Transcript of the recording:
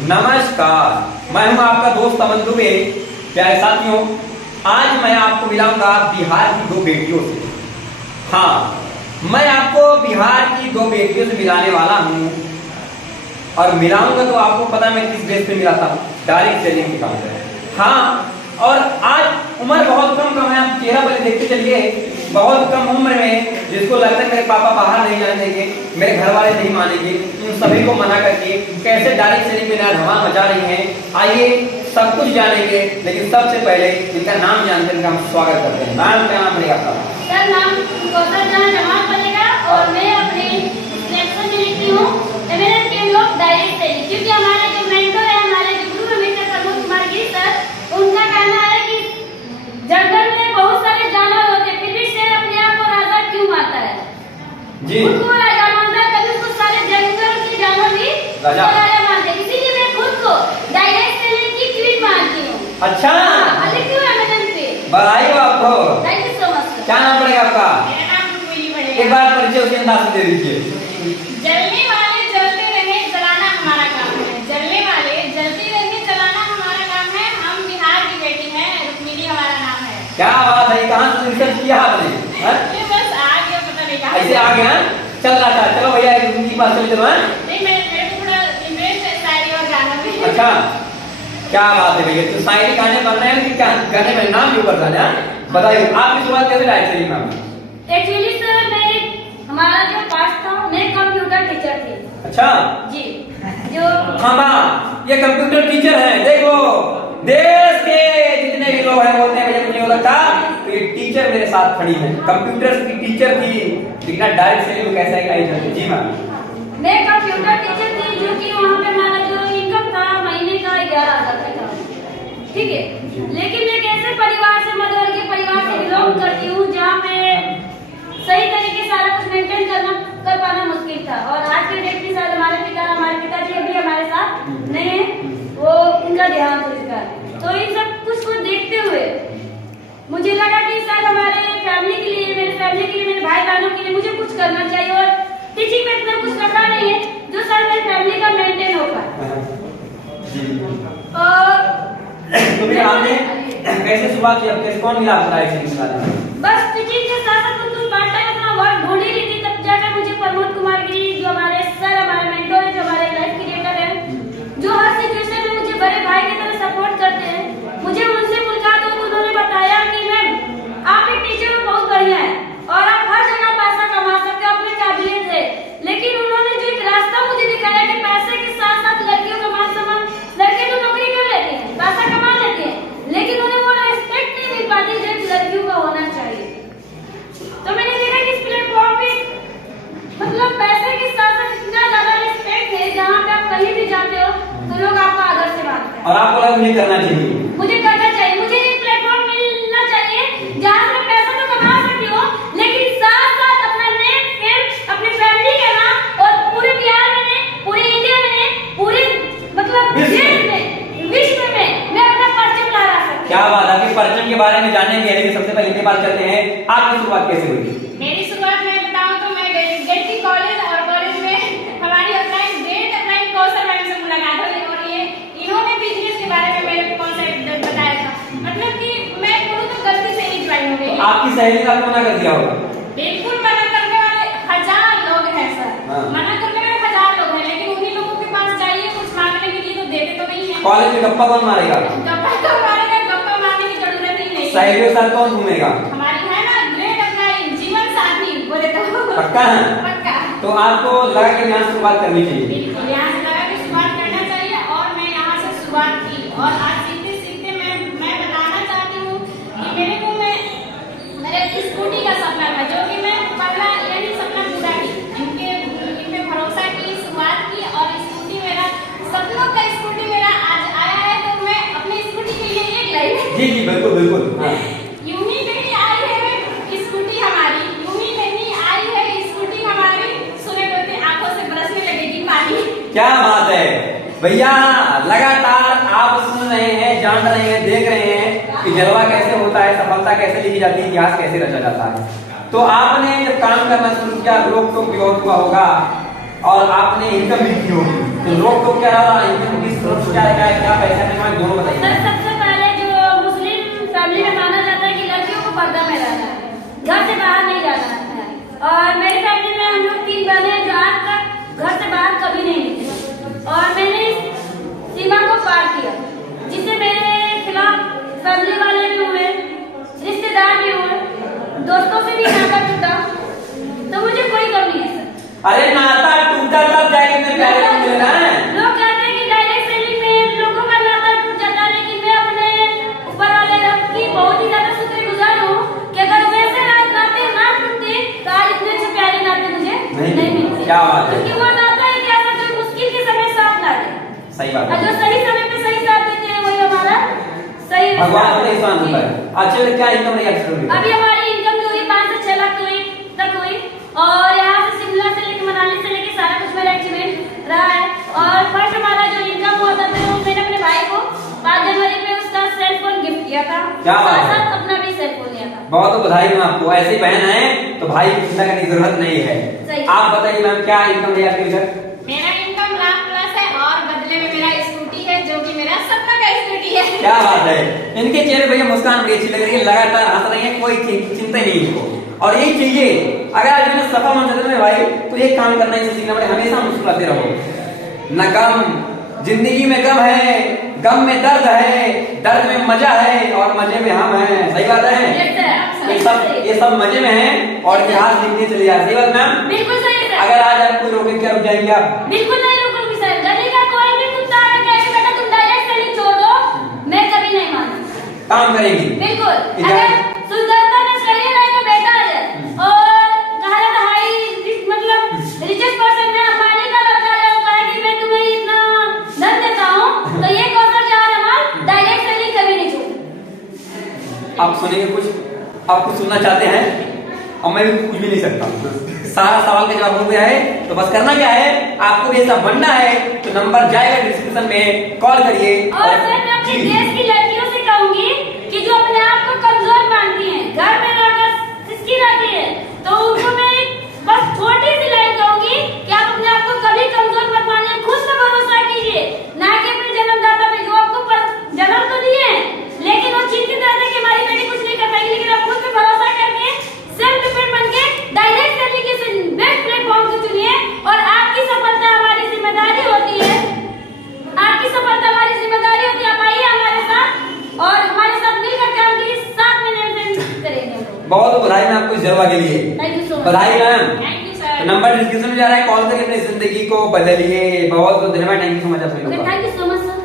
नमस्कार, मैं हूं आपका दोस्त अमन दुबे। प्यारे साथियों, आज मैं आपको मिलाऊंगा बिहार की दो बेटियों से। हाँ, मैं आपको बिहार की दो बेटियों से मिलाने वाला हूं और मिलाऊंगा तो आपको पता है मैं किस बेस पे मिलाता हूं, डायरेक्ट सेलिंग के काम पे। हाँ, और आज उम्र बहुत कम है, आप चेहरा पहले देखते चलिए। बहुत कम उम्र में जिसको लगता है मेरे पापा बाहर नहीं जाने देंगे, मेरे घर वाले नहीं मानेंगे, उन सभी को मना करके कैसे डायरेक्ट सेलिंग में नया धमाल मचा रही हैं। आइए सब कुछ जानेंगे, लेकिन सबसे पहले इनका नाम जानते हैं, हम स्वागत करते हैं। नाम क्या नाम पड़ेगा आपका? सर नाम जमाल पड़ेगा और मैं अपने सिलेक्शन में लिखती हूँ एमएनएम के लोग डायरेक्ट सेलिंग, क्योंकि हमारे जो मेंटर है, हमारे जो गुरु है मिस्टर प्रमोद कुमार गिरी सर, उनका कहना है कि जंगल में बहुत सारे जानवर होते हैं, फिर भी शेर अपने आप को राजा क्यों मानता है? जी, उनको राजा मानता है, कभी उसको सारे जंगल के जानवर भी राजा मानते हैं। इसीलिए मैं खुद को डायरेक्ट सेलिंग की क्वीन मानती हूँ। अच्छा, लिखती हूँ एमएनएम पे। बधाई हो आपको। Thank you so much. क्या नाम पड़ेगा आपका? मेरा नाम रुक्मिणी पड़ेगा। एक बार परिचय उसी अंदाज से दे दीजिए। जलने वाले जलते रहे, जलाना हमारा काम है। जलने वाले जलते रहे, जलाना हमारा काम है। हम बिहार की बेटी हैं, रुक्मिणी हमारा नाम है। क्या बात है, कहाँ से रिसर्च किया आपने? ये बस आ गया, पता नहीं कहाँ ऐसे आ गया, चल रहा था। चलो भैया उनकी पास चले चलो। नहीं, मेरे को थोड़ा इंटरेस्ट है शायरी और गाना में। अच्छा, क्या बात है भैया, तो शायरी गाने बन रहे हैं कि क्या गाने में नाम क्यों कर रहा है? बताइए आपकी शुरुआत कैसे डायरेक्ट सेलिंग में? एक्चुअली सर हमारा जो पास्ट था, मैं कंप्यूटर टीचर थी। अच्छा जी, जो हाँ, ये कंप्यूटर टीचर हैं। देखो देश के जितने भी लोग हैं बोलते हैं भैया मुझे लगता तो ये टीचर मेरे साथ खड़ी है, कंप्यूटर की टीचर थी, लेकिन डायरेक्ट सेलिंग में कैसे आई? जी मैम, मैं कंप्यूटर टीचर थी, जो कि वहाँ पे हमारा जो इनकम था महीने का 11,000 था, ठीक है। लेकिन मैं कैसे परिवार से, मध्यवर्गीय परिवार से बिलोंग करती हूँ, जहाँ पे सही तरीके से सारा कुछ मेंटेन कर पाना मुश्किल था। और आज के डेट में शायद हमारे पिताजी अभी हमारे साथ नहीं है, वो उनका देहांत हो चुका है। तो इन सब कुछ को देखते हुए मुझे लगा कि शायद हमारे फैमिली के लिए, मेरे फैमिली के लिए, मेरे भाई बहनों के लिए मुझे कुछ करना चाहिए। और टीचिंग में इतना कुछ रखा नहीं है जो शायद मेरी फैमिली का मेंटेन हो पाए। और तो फिर आपने कैसे शुरुआत की? अब कैसे कौन मिला आपको डायरेक्ट सेलिंग सिखाने? बस टीचिंग के साथ साथ कुछ पार्ट टाइम अपना वर्क ढूंढ ही रही थी, तब जाकर मुझे प्रमोद कुमार गिरी, जो हमारे सर, हमारे मेंटर है, जो हमारे लाइफ क्रिएटर है, जो हर सिचुएशन में मुझे बड़े भाई की तरह सपोर्ट करते हैं, मुझे उनसे मुलाकात हुई तो उन्होंने बताया कि मैम आप एक टीचर हो, बहुत बढ़िया है और आप हर जगह पैसा कमा सकते हो, अपने काबिलियत है। लेकिन उन्होंने जो एक रास्ता मुझे दिखाया कि पैसे के साथ साथ लड़कियों का मान सम्मान, लड़के तो नौकरी कर लेते हैं, पैसा कमा लेते हैं, लेकिन उन्हें वो रेस्पेक्ट नहीं मिल पाती जो एक लड़कियों का होना चाहिए। तो मैंने देखा कि इस प्लेटफॉर्म पे मतलब पैसे के साथ साथ इतना ज्यादा रिस्पेक्ट है, जहाँ पे आप कहीं भी जाते हो तो लोग आपका आदर से बात करते हैं। और आपको लगा मुझे करना चाहिए? मुझे करना चाहिए, मुझे एक प्लेटफॉर्म मिलना चाहिए जहाँ से मैं पैसा तो कमा सकती हूँ, लेकिन साथ साथ अपना नेम, फेम, अपनी फैमिली का नाम और पूरे बिहार में नहीं, पूरे इंडिया में नहीं, पूरे मतलब देश में, विश्व में मैं अपना परचम लहरा सकती हूँ। क्या बात है, आपके परचम के बारे में जानने के लिए सबसे पहले ये बात करते हैं, आपकी शुरुआत कैसे हुई? मेरी शुरुआत मैं बताऊं तो मैं गई थी कॉलेज, और कॉलेज में हमारी अपलाइन कौशल मैम से मुलाकात हुई और ये इन्होंने बिजनेस के बारे में मेरे को कॉन्सेप्ट बताया था। मतलब कि मैं बोलूं तो गलती से ही ज्वाइन हो गई। आपकी सहेली ने आपको मना कर दिया होगा? बिल्कुल मना करने वाले 1000 लोग हैं सर। हाँ। मना करने वाले 1000 लोग हैं, लेकिन उन्हीं लोगों के पास चाहिए कुछ मांगने के लिए तो देते तो नहीं है। कॉलेज में गप्पा कौन मारेगा? गप्पा तो मारेगा, गप्पा मारने की जरूरत ही नहीं। सहेलियों के साथ कौन घूमेगा? हमारी है ना ग्रेट अपना जीवन साथी, बोले तो पक्का है? पक्का। तो आपको लगा कि यहाँ से शुरुआत करनी चाहिए? बिल्कुल, यहाँ से लगा कि शुरुआत करना चाहिए और मैं यहाँ से शुरुआत की। और आज सीखते सीखते मैं बताना चाहती हूँ कि मेरे स्कूटी का सपना था, जो कि मैं पहला यही सपना पूरा की, इन पे भरोसा की, शुरुआत की और स्कूटी मेरा सपनों का स्कूटी मेरा आज आया है। तो मैं अपनी स्कूटी के लिए एक लाइन जी जी बिल्कुल बिल्कुल। हाँ। यूं ही नहीं आई है स्कूटी हमारी, यूं ही नहीं आई है स्कूटी हमारी, सुने होते आंखों से बरसने लगेगी पानी। क्या बात है भैया, लगातार आप सुन रहे हैं, जान रहे हैं, देख रहे हैं कि जलवा कैसे होता है, सफलता कैसे लिखी जाती है, इतिहास कैसे रचा जाता है। तो आपने जब काम करना शुरू किया, लोग तो बहुत हुआ होगा और आपने इनकम भी की होगी, तो रोक टोक क्या रहा, इनकम किस क्या क्या पैसा कमाए, दोनों बताइए। सर सबसे पहले जो मुस्लिम फैमिली में माना जाता है कि लड़कियों को पर्दा में रहना है, घर से बाहर नहीं जाना है। और मेरी फैमिली में हम लोग 3 बहनें हैं जो आज तक घर से बाहर कभी नहीं निकले, और मैंने इस सीमा को पार किया, जिससे मेरे खिलाफ फैमिली वाले भी हुए, रिश्तेदार भी हुए, दोस्तों से भी नाता टूटा, तो मुझे कोई गम नहीं है सर। अरे नाता टूटा तब जाके इतने प्यारे तुम मिले ना। लोग कहते हैं कि डायरेक्ट सेलिंग में लोगों का नाता टूट जाता है, लेकिन मैं अपने ऊपर वाले रब की बहुत ही ज्यादा शुक्रगुजार हूँ कि अगर वैसे नाते ना टूटते तो आज इतने अच्छे प्यारे नाते मुझे नहीं मिलते। क्या बात है। क्योंकि वो नाता है कि ऐसा कोई मुश्किल के समय साथ ना दे, सही बात है, जो सही समय पे सही साथ देते हैं वही हमारा सही भगवान अपने इंसान होता है। अच्छा क्या इनकम नहीं आपकी? अभी हमारी इनकम जो हुई 5 से 6 लाख तक हुई, और यहाँ से शिमला से लेकर मनाली से लेकर सारा कुछ मेरा अचीवमेंट रहा है। और फर्स्ट हमारा जो इनकम हुआ था तो मैंने अपने भाई को 5 जनवरी पे उसका सेल फोन गिफ्ट किया था, क्या बात है। साथ अपना भी सेल फोन लिया था। बहुत बहुत बधाई मैम आपको, ऐसी बहन है तो भाई की चिंता करने की जरूरत नहीं है। सही। आप बताइए मैम क्या इनकम है आपके घर? मेरा इनकम लाख प्लस है, और बदले में मेरा स्कूटी है जो कि मेरा सपना का स्कूटी है। क्या बात है, इनके चेहरे भैया मुस्कान बड़ी अच्छी लग रही है, लगातार हंस रही है, कोई चिंता नहीं इनको। और यही चाहिए, अगर आज मैंने सफल होना चाहते हैं भाई तो ये काम करना ही सीखना पड़ेगा, हमेशा मुस्कुराते रहो। न गम, जिंदगी में गम है, गम में दर्द है, दर्द में मजा है, और मजे में हम हैं। सही बात है, ये सब मजे में हैं और इतिहास लिखने चले जाए। सही बात मैम, बिल्कुल सही सर। अगर आज आप कोई रोके क्या रुक जाएंगे आप? बिल्कुल नहीं रुकूंगी सर। गली का कोई भी कुत्ता आकर कहे बेटा तुम डायरेक्ट सेलिंग छोड़ दो, मैं कभी नहीं मानूंगी। काम करेंगी बिल्कुल। अगर सुंदरता में शरीर है तो बेटा आ जाए, और कहा जाता हाई मतलब रिचेस्ट पर्सन में अंबानी का लड़का है, वो कहे कि मैं तुम्हें इतना धन देता हूँ, तो ये कौशल जहां हमारा डायरेक्ट सेलिंग कभी नहीं छोड़। आप सुनेंगे कुछ, आप कुछ सुनना चाहते हैं और मैं भी कुछ भी नहीं सकता, सारा सवाल का जवाब हो गया है। तो बस करना क्या है, आपको भी ऐसा बनना है तो नंबर जाएगा डिस्क्रिप्शन में, कॉल करिए। और सर मैं अपने देश की लड़कियों से कहूंगी कि जो अपने आप को कमजोर मानती हैं, घर में रहकर सिसकी रहती है, तो उनको मैं बस छोटी सी लाइन कहूंगी कि आप अपने आप को कभी कमजोर मत मानिए, खुद पे भरोसा कीजिए, ना कि अपने जन्मदाता पे जो आपको जन्म तो दिए हैं, लेकिन वो चिंतित रहते हैं कि हमारी बेटी कुछ नहीं कर पाएगी, लेकिन आप खुद पे भरोसा करके सेल्फ डिपेंड बनके डायरेक्ट तरीके से बेस्ट प्लेटफॉर्म को चुनिए, और आपकी सफलता हमारी जिम्मेदारी होती है, आपकी सफलता हमारी जिम्मेदारी होती है। आप आइए हमारे साथ और हमारे साथ मिलकर काम कीजिए, साथ में करेंगे। बहुत बधाई मैम आपको इस जलवा के लिए, थैंक यू सो मच। बधाई मैम। Thank you sir. तो नंबर डिस्क्रिप्शन में जा रहा है, कॉल करके अपनी जिंदगी को बदलिए। बहुत बहुत धन्यवाद, थैंक यू सो मच आप सभी लोगों का। Thank you so much sir.